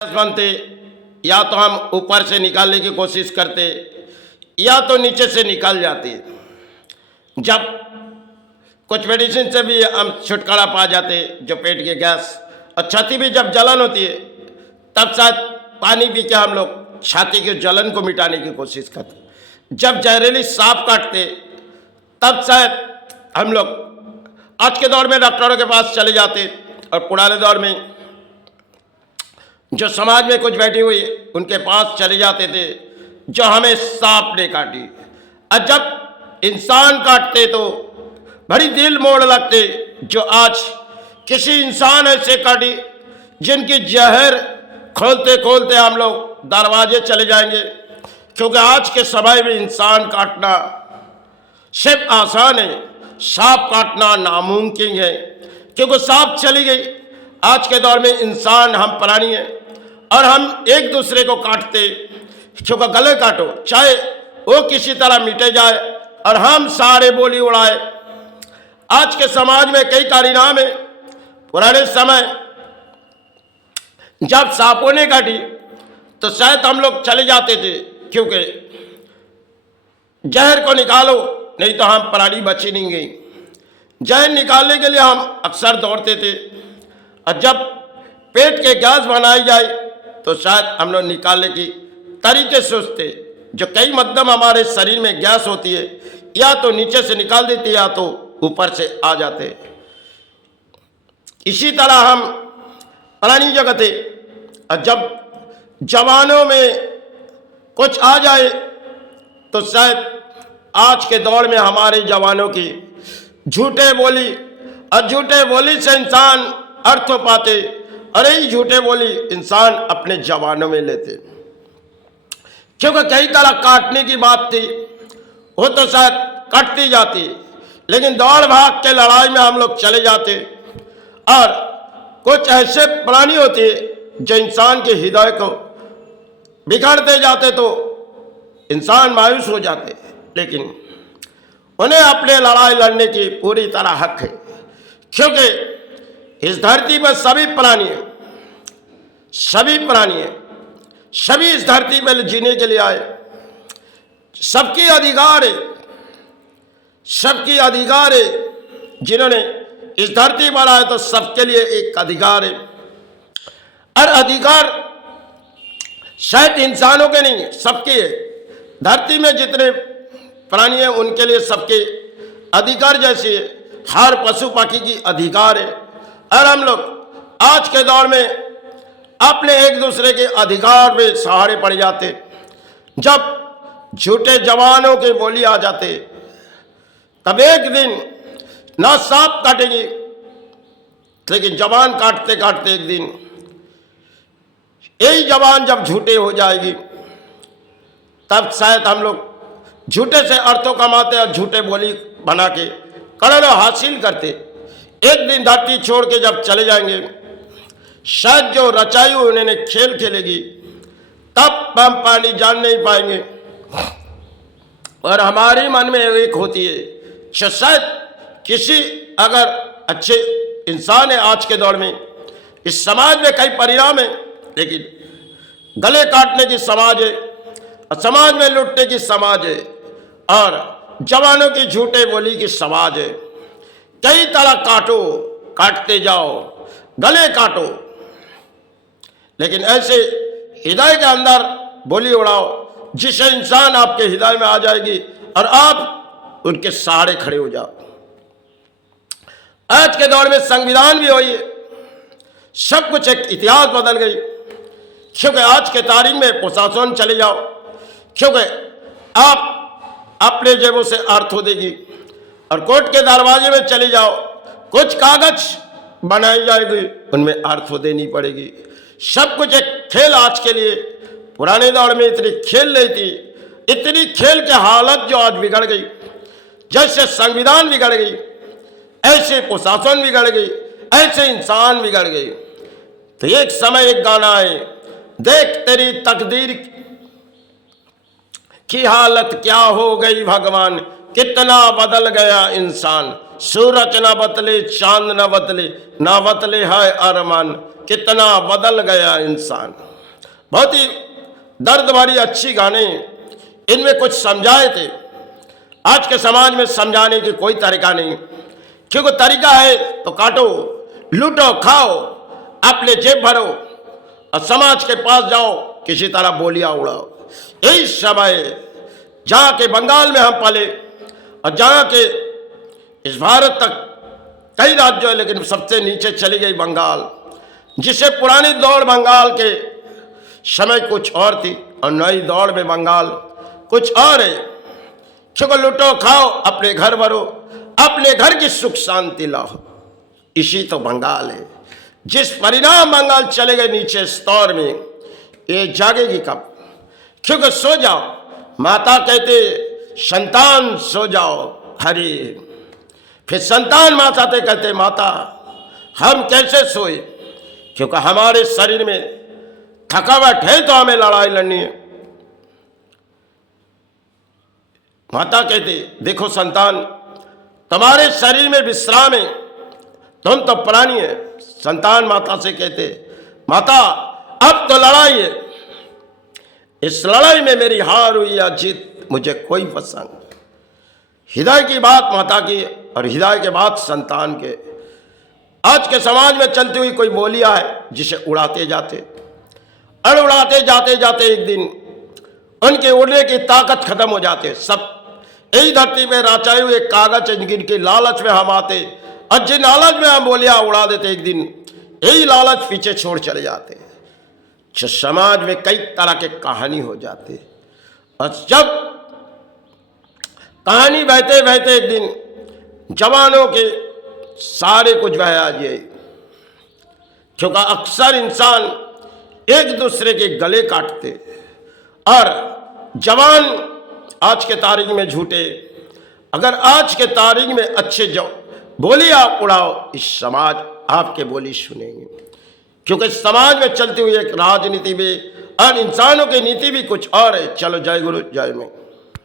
बनते, या तो हम ऊपर से निकालने की कोशिश करते या तो नीचे से निकल जाती। जब कुछ मेडिसिन से भी हम छुटकारा पा जाते, जो पेट की गैस और छाती में जब जलन होती है तब शायद पानी पी के हम लोग छाती की जलन को मिटाने की कोशिश करते। जब जहरीली सांप काटते तब शायद हम लोग आज के दौर में डॉक्टरों के पास चले जाते, और पुराने दौर में जो समाज में कुछ बैठी हुई उनके पास चले जाते थे जो हमें सांप ने काटी। और जब इंसान काटते तो बड़ी दिल मोड़ लगते। जो आज किसी इंसान ऐसे काटी जिनकी जहर खोलते खोलते हम लोग दरवाजे चले जाएंगे, क्योंकि आज के समय में इंसान काटना सिर्फ आसान है, सांप काटना नामुमकिन है। क्योंकि सांप चली गई, आज के दौर में इंसान हम प्राणी हैं और हम एक दूसरे को काटते, क्योंकि गले काटो चाहे वो किसी तरह मिटे जाए और हम सारे बोली उड़ाए। आज के समाज में कई कारनामे, पुराने समय जब सांपों ने काटी तो शायद हम लोग चले जाते थे, क्योंकि जहर को निकालो नहीं तो हम प्राणी बची नहीं गई। जहर निकालने के लिए हम अक्सर दौड़ते थे, और जब पेट के गैस बनाई जाए तो शायद हम लोग निकालने की तरीके सोचते। जो कई मध्यम हमारे शरीर में गैस होती है, या तो नीचे से निकाल देते या तो ऊपर से आ जाते। इसी तरह हम प्राणी जगत थे, और जब जवानों में कुछ आ जाए तो शायद आज के दौर में हमारे जवानों की झूठे बोली, और झूठे बोली से इंसान अर्थ पाते, और यही झूठे बोली इंसान अपने जवानों में लेते। क्योंकि कई तरह काटने की बात थी, वो तो शायद कटती जाती, लेकिन दौड़ भाग के लड़ाई में हम लोग चले जाते। और कुछ ऐसे प्राणी होते जो इंसान के हृदय को बिगाड़ते जाते, तो इंसान मायूस हो जाते, लेकिन उन्हें अपने लड़ाई लड़ने की पूरी तरह हक है। क्योंकि इस धरती पर सभी प्राणी हैं, सभी प्राणी हैं, सभी इस धरती पर जीने के लिए आए। सबकी अधिकार है, सबकी अधिकार है। जिन्होंने इस धरती पर आए तो सबके लिए एक अधिकार है। और अधिकार शायद इंसानों के नहीं है, सबके है। धरती में जितने प्राणी हैं उनके लिए सबके अधिकार जैसे हर पशु पक्षी की अधिकार है। और हम लोग आज के दौर में अपने एक दूसरे के अधिकार में सहारे पड़ जाते। जब झूठे जवानों के बोली आ जाते, तब एक दिन ना सांप काटेंगे, लेकिन जवान काटते काटते एक दिन यही जवान जब झूठे हो जाएगी, तब शायद हम लोग झूठे से अर्थों कमाते और झूठे बोली बना के करोड़ों हासिल करते। एक दिन धरती छोड़ के जब चले जाएंगे, शायद जो रचाई उन्होंने खेल खेलेगी, तब हम पानी जान नहीं पाएंगे। और हमारे मन में एक होती है, शायद किसी अगर अच्छे इंसान है आज के दौर में, इस समाज में कई परिणाम है, लेकिन गले काटने की समाज है, और समाज में लुटने की समाज है, और जवानों की झूठे बोली की समाज है। कई तरह काटो, काटते जाओ, गले काटो, लेकिन ऐसे हृदय के अंदर बोली उड़ाओ जिससे इंसान आपके हृदय में आ जाएगी और आप उनके सहारे खड़े हो जाओ। आज के दौर में संविधान भी हुई है, सब कुछ एक इतिहास बदल गई। क्योंकि आज के तारीख में प्रशासन चले जाओ, क्योंकि आप अपने जेबों से अर्थ हो देगी, और कोर्ट के दरवाजे में चले जाओ, कुछ कागज बनाई जाएगी, उनमें अर्थ हो देनी पड़ेगी। सब कुछ एक खेल आज के लिए। पुराने दौर में इतनी खेल नहीं थी, इतनी खेल की हालत जो आज बिगड़ गई। जैसे संविधान बिगड़ गई, ऐसे प्रशासन बिगड़ गई, ऐसे इंसान बिगड़ गई। तो एक समय एक गाना है, देख तेरी तकदीर की हालत क्या हो गई भगवान, कितना बदल गया इंसान। सूरज न बदले, चांद न बदले, ना बदले है अरमान, कितना बदल गया इंसान। बहुत ही दर्द भरी अच्छी गाने इनमें कुछ समझाए थे। आज के समाज में समझाने की कोई तरीका नहीं, क्योंकि तरीका है तो काटो, लूटो, खाओ, अपने जेब भरो और समाज के पास जाओ, किसी तरह बोलियां उड़ाओ। यही समय जहाँ के बंगाल में हम पले और जहाँ के इस भारत तक कई राज्य है, लेकिन सबसे नीचे चली गई बंगाल, जिसे पुरानी दौड़ बंगाल के समय कुछ और थी और नई दौड़ में बंगाल कुछ और है। क्योंकि लूटो, खाओ, अपने घर भरो, अपने घर की सुख शांति लाओ, इसी तो बंगाल है। जिस परिणाम बंगाल चले गए नीचे स्तर में, ये जागेगी कब? क्योंकि सो जाओ, माता कहते संतान सो जाओ, हरे, फिर संतान माता से कहते माता हम कैसे सोए, क्योंकि हमारे शरीर में थकावट है तो हमें लड़ाई लड़नी है। माता कहते देखो संतान, तुम्हारे शरीर में विश्राम है, तुम तो प्राणी है। संतान माता से कहते माता अब तो लड़ाई है, इस लड़ाई में मेरी हार हुई या जीत मुझे कोई पसंद। हृदय की बात माता की और हृदय के बात संतान के। आज के समाज में चलती हुई कोई बोलियां है जिसे उड़ाते जाते और उड़ाते जाते जाते एक दिन उनके उड़ने की ताकत खत्म हो जाते। सब यही धरती में रचाए हुए कागज जिनके लालच में हम आते और जिन लालच में हम बोलियां उड़ा देते, एक दिन यही लालच पीछे छोड़ चले जाते। समाज में कई तरह के कहानी हो जाते और जब कहानी बहते बहते एक दिन जवानों के सारे कुछ बह आ जाए, क्योंकि अक्सर इंसान एक दूसरे के गले काटते और जवान आज के तारीख में झूठे। अगर आज के तारीख में अच्छे जो बोली आप उड़ाओ, इस समाज आपके बोली सुनेंगे, क्योंकि समाज में चलती हुई एक राजनीति में और इंसानों की नीति भी कुछ और है। चलो जय गुरु जय में।